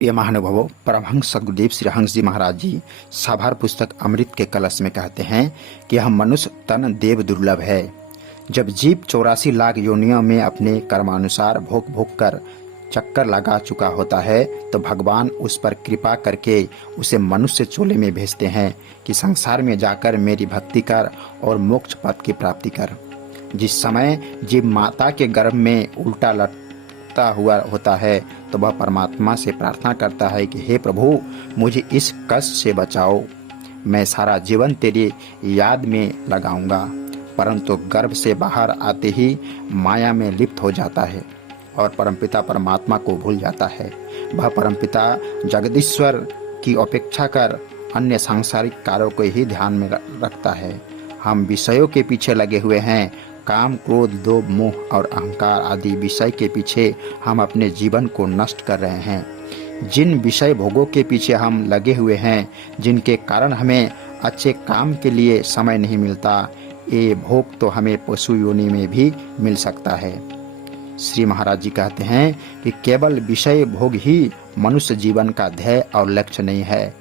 प्रिय महानुभावों, परमहंस सद्गुरुदेव श्री हंस जी महाराज जी साभार पुस्तक अमृत के कलश में कहते हैं कि यह मनुष्य तन देव दुर्लभ है। जब जीव 84 लाख योनियों में अपने कर्मानुसार भोग भोग कर चक्कर लगा चुका होता है तो भगवान उस पर कृपा करके उसे मनुष्य चोले में भेजते हैं कि संसार में जाकर मेरी भक्ति कर और मोक्ष पद की प्राप्ति कर। जिस समय जीव माता के गर्भ में उल्टा लटका हुआ होता है तो वह परमात्मा से प्रार्थना करता है कि हे प्रभु, मुझे इस कष्ट से बचाओ, मैं सारा जीवन तेरी याद में लगाऊंगा। परंतु गर्भ से बाहर आते ही माया में लिप्त हो जाता है और परमपिता परमात्मा को भूल जाता है। वह परमपिता जगदीश्वर की अपेक्षा कर अन्य सांसारिक कार्यों को ही ध्यान में रखता है। हम विषयों के पीछे लगे हुए हैं। काम, क्रोध, लोभ, मोह और अहंकार आदि विषय के पीछे हम अपने जीवन को नष्ट कर रहे हैं। जिन विषय भोगों के पीछे हम लगे हुए हैं, जिनके कारण हमें अच्छे काम के लिए समय नहीं मिलता, ये भोग तो हमें पशु योनि में भी मिल सकता है। श्री महाराज जी कहते हैं कि केवल विषय भोग ही मनुष्य जीवन का ध्येय और लक्ष्य नहीं है।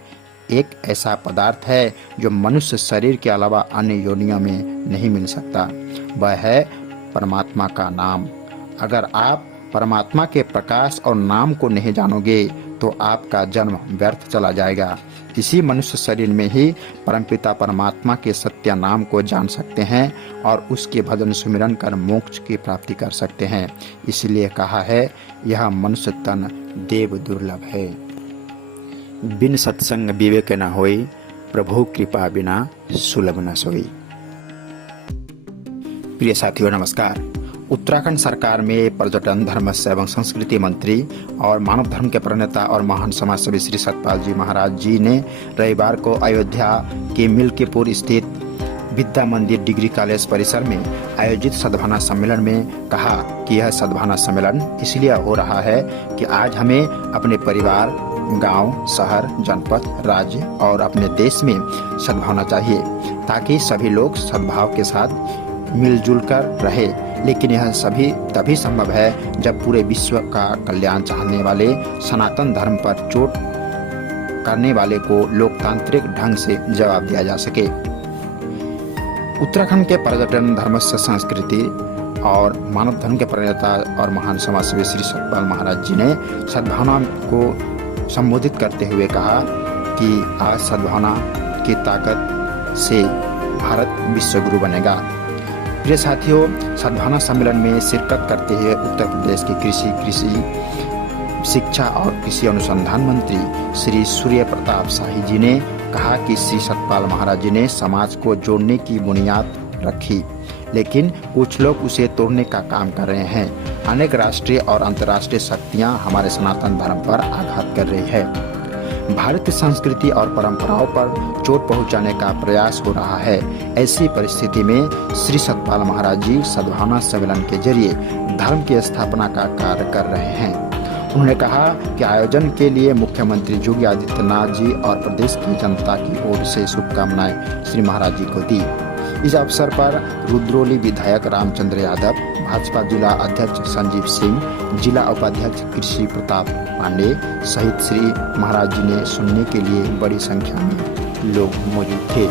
एक ऐसा पदार्थ है जो मनुष्य शरीर के अलावा अन्य योनियों में नहीं मिल सकता, वह है परमात्मा का नाम। अगर आप परमात्मा के प्रकाश और नाम को नहीं जानोगे तो आपका जन्म व्यर्थ चला जाएगा। इसी मनुष्य शरीर में ही परमपिता परमात्मा के सत्य नाम को जान सकते हैं और उसके भजन सुमिरन कर मोक्ष की प्राप्ति कर सकते हैं। इसलिए कहा है, यह मनुष्य तन देव दुर्लभ है। बिन सत्संग विवेक न होई, प्रभु कृपा बिना सुलभ न सोई। प्रिय साथियों, नमस्कार। उत्तराखंड सरकार में पर्यटन, धर्म एवं संस्कृति मंत्री और मानव धर्म के प्रणेता और महान समाजसेवी श्री सतपाल जी महाराज जी ने रविवार को अयोध्या के मिल्कीपुर स्थित विद्या मंदिर डिग्री कॉलेज परिसर में आयोजित सद्भावना सम्मेलन में कहा कि यह सद्भावना सम्मेलन इसलिए हो रहा है कि आज हमें अपने परिवार, गांव, शहर, जनपद, राज्य और अपने देश में सद्भावना चाहिए ताकि सभी लोग सद्भाव के साथ मिलजुल कर रहे। लेकिन यह सभी तभी संभव है जब पूरे विश्व का कल्याण चाहने वाले सनातन धर्म पर चोट करने वाले को लोकतांत्रिक ढंग से जवाब दिया जा सके। उत्तराखंड के पर्यटन, धर्म संस्कृति और मानव धर्म के प्रणेता और महान समाजसेवी श्री सतपाल महाराज जी ने सद्भावना को संबोधित करते हुए कहा कि आज सद्भावना की ताकत से भारत विश्व गुरु बनेगा। प्रिय साथियों, सद्भावना सम्मेलन में शिरकत करते हुए उत्तर प्रदेश के कृषि, शिक्षा और कृषि अनुसंधान मंत्री श्री सूर्य प्रताप शाही जी ने कहा कि श्री सतपाल महाराज जी ने समाज को जोड़ने की बुनियाद रखी, लेकिन कुछ लोग उसे तोड़ने का काम कर रहे हैं। अनेक राष्ट्रीय और अंतर्राष्ट्रीय शक्तियां हमारे सनातन धर्म पर आघात कर रही है। भारतीय संस्कृति और परंपराओं पर चोट पहुंचाने का प्रयास हो रहा है। ऐसी परिस्थिति में श्री सतपाल महाराज जी सद्भावना सम्मेलन के जरिए धर्म की स्थापना का कार्य कर रहे हैं। उन्होंने कहा कि आयोजन के लिए मुख्यमंत्री योगी आदित्यनाथ जी और प्रदेश की जनता की ओर से शुभकामनाएं श्री महाराज जी को दी। इस अवसर पर रुद्रौली विधायक रामचंद्र यादव, भाजपा जिला अध्यक्ष संजीव सिंह, जिला उपाध्यक्ष कृषि प्रताप पांडे सहित श्री महाराज जी ने सुनने के लिए बड़ी संख्या में लोग मौजूद थे।